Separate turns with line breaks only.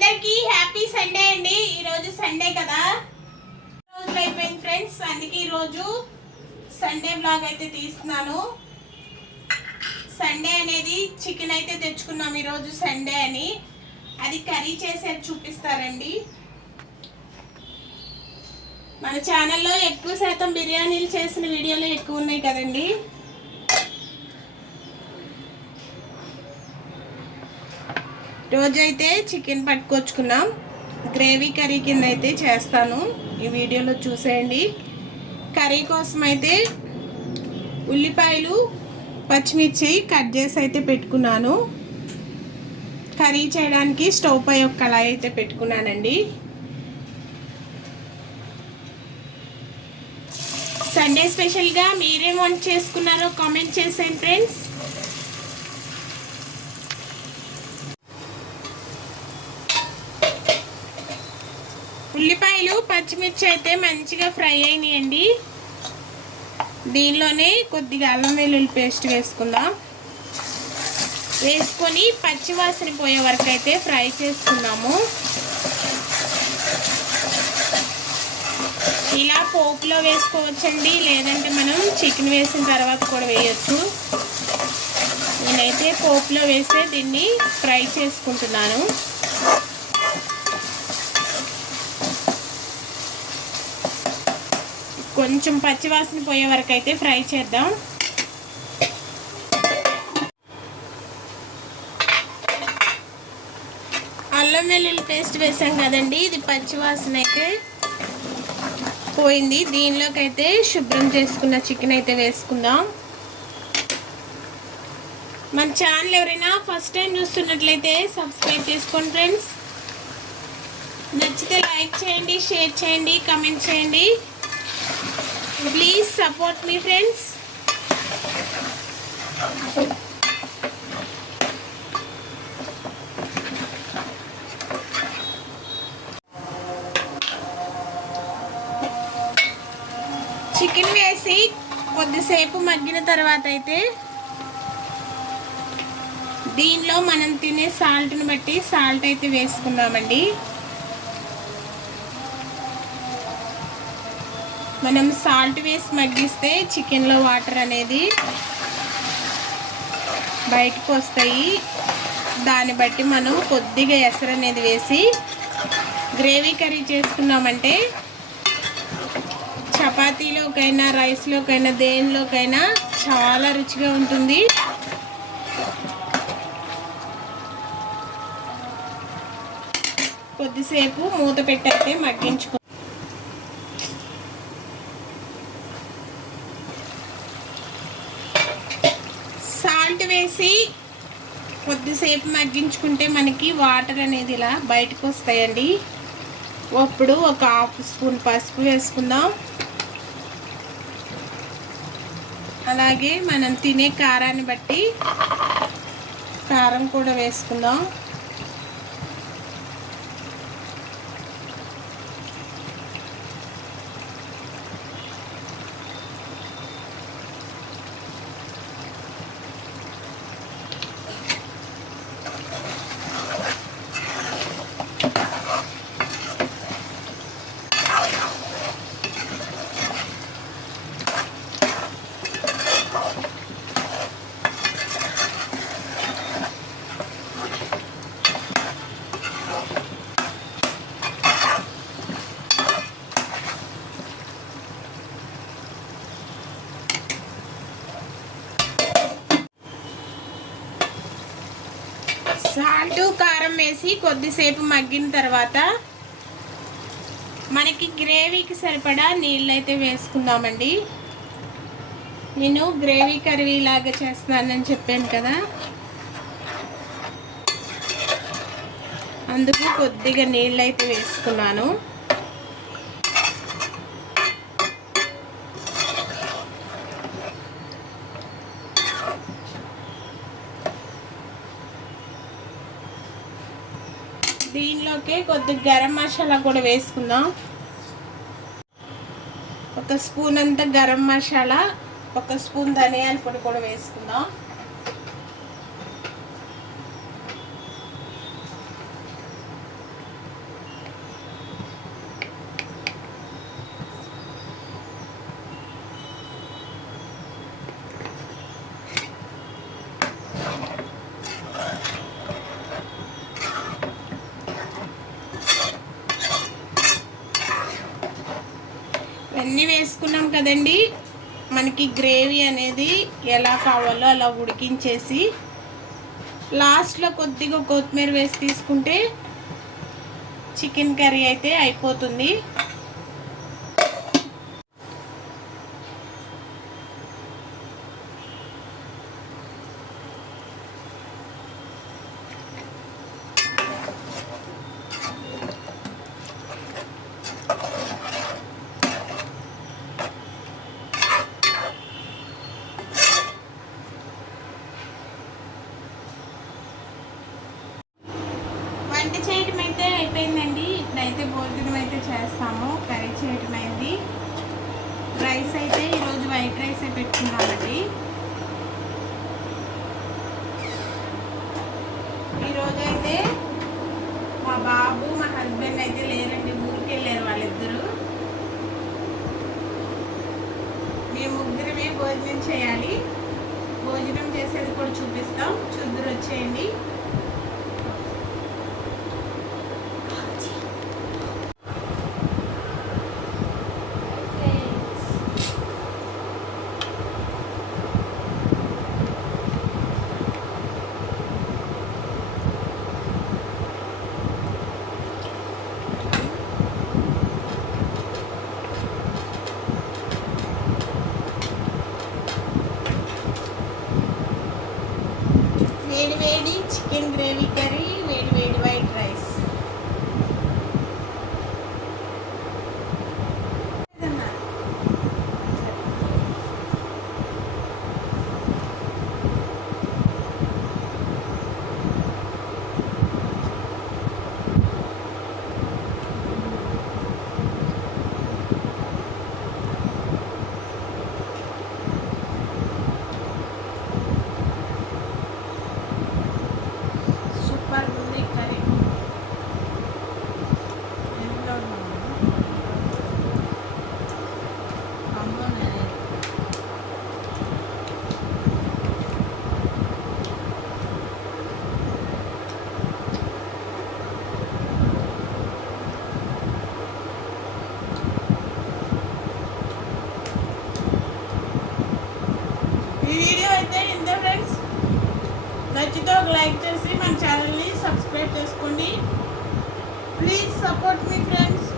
అందరికీ happy Sunday అండి. ఈరోజు సండే కదా. రోజు అయిపోయింది ఫ్రెండ్స్. అందుకే ఈరోజు సండే బ్లాగ్ అయితే తీస్తున్నాను. సండే అనేది చికెన్ అయితే తెచ్చుకున్నాం ఈరోజు సండే అని. అది కర్రీ చేసేది చూపిస్తారండి. మన ఛానల్లో ఎక్కువ శాతం బిర్యానీలు చేసిన వీడియోలు ఎక్కువ ఉన్నాయి కదండి. రోజైతే చికెన్ పట్టుకొచ్చుకున్నాం. గ్రేవీ కర్రీ కింద అయితే చేస్తాను. ఈ వీడియోలో చూసేయండి. కర్రీ కోసం అయితే ఉల్లిపాయలు పచ్చిమిర్చి కట్ చేసి అయితే పెట్టుకున్నాను. కర్రీ చేయడానికి స్టవ్ పై ఒక కళాయి అయితే పెట్టుకున్నానండి. సండే స్పెషల్గా మీరేం వంట చేసుకున్నారో కామెంట్ చేసేయండి ఫ్రెండ్స్. ఉల్లిపాయలు పచ్చిమిర్చి అయితే మంచిగా ఫ్రై అయినాయండి. దీనిలోనే కొద్దిగా అల్లం వెల్లుల్లి పేస్ట్ వేసుకుందాం. వేసుకొని పచ్చివాసన పోయే వరకు అయితే ఫ్రై చేసుకుందాము ఇలా పోపులో వేసుకోవచ్చండి లేదంటే మనం చికెన్ వేసిన తర్వాత కూడా వేయచ్చు. నేనైతే పోపులో వేస్తే దీన్ని ఫ్రై చేసుకుంటున్నాను. కొంచెం పచ్చివాసన పోయే వరకు అయితే ఫ్రై చేద్దాం. అల్లం వెల్లుల్లి పేస్ట్ వేసాం కదండి ఇది పచ్చివాసన అయితే పోయింది. దీనిలోకి అయితే శుభ్రం చేసుకున్న చికెన్ అయితే వేసుకుందాం. మన ఛానల్ ఎవరైనా ఫస్ట్ టైం చూస్తున్నట్లయితే సబ్స్క్రైబ్ చేసుకోండి ఫ్రెండ్స్. నచ్చితే లైక్ చేయండి షేర్ చేయండి కమెంట్ చేయండి. ప్లీజ్ సపోర్ట్ మీ ఫ్రెండ్స్ చికెన్ వేసి కొద్దిసేపు మగ్గిన తర్వాత అయితే దీనిలో మనం తినే సాల్ట్ని బట్టి సాల్ట్ అయితే వేసుకుందామండి. మనం సాల్ట్ వేసి మగ్గిస్తే చికెన్లో వాటర్ అనేది బయటకు వస్తాయి. దాన్ని బట్టి మనం కొద్దిగా ఎసరు అనేది వేసి గ్రేవీ కర్రీ చేసుకున్నామంటే చపాతీలోకైనా రైస్లోకైనా దేనిలోకైనా చాలా రుచిగా ఉంటుంది. కొద్దిసేపు మూత పెట్టయితే మగ్గించుకో సాల్ట్ వేసి కొద్దిసేపు మగ్గించుకుంటే మనకి వాటర్ అనేది ఇలా బయటకు వస్తాయండి. ఇప్పుడు ఒక హాఫ్ స్పూన్ పసుపు వేసుకుందాం. అలాగే మనం తినే కారాన్ని బట్టి కారం కూడా వేసుకుందాం సాల్ట్ కారం వేసి కొద్దిసేపు మగ్గిన తర్వాత మనకి గ్రేవీకి సరిపడా నీళ్ళు అయితే వేసుకుందామండి. నేను గ్రేవీ కర్రీ లాగా చేస్తున్నానని చెప్పాను కదా. అందుకు కొద్దిగా నీళ్ళు అయితే వేసుకున్నాను. దీనిలోకి కొద్దిగా గరం మసాలా కూడా వేసుకుందాం. ఒక స్పూన్ అంత గరం మసాలా ఒక స్పూన్ ధనియాల పొడి కూడా వేసుకుందాం. అన్నీ వేసుకున్నాం కదండి. మనకి గ్రేవీ అనేది ఎలా కావాలో అలా ఉడికించేసి లాస్ట్లో కొద్దిగా కొత్తిమీర వేసి తీసుకుంటే చికెన్ కర్రీ అయితే అయిపోతుంది వంట చేయటం అయితే అయిపోయిందండి ఇప్పుడైతే భోజనం అయితే చేస్తాము కర్రీ చేయటం అయింది రైస్ అయితే ఈరోజు వైట్ రైస్ పెట్టుకున్నామండి ఈరోజు అయితే మా బాబు మా హస్బెండ్ అయితే లేరండి. ఊరికి వెళ్ళారు వాళ్ళిద్దరూ. మేము ముగ్గురమే భోజనం చేయాలి. భోజనం చేసేది కూడా చూపిస్తాం. చూద్దరు వచ్చేయండి వేడి వేడి చికెన్ గ్రేవీ కర్రీ వేడి వేడి వైట్ రైస్ సూపర్ ఉంది కర్రీ ఈ వీడియో అయితే ఇంతే ఫ్రెండ్స్ నచ్చితే ఒక లైక్ చేసి మన ఛానల్ని సబ్స్క్రైబ్ చేసుకోండి. ప్లీజ్ సపోర్ట్ మీ ఫ్రెండ్స్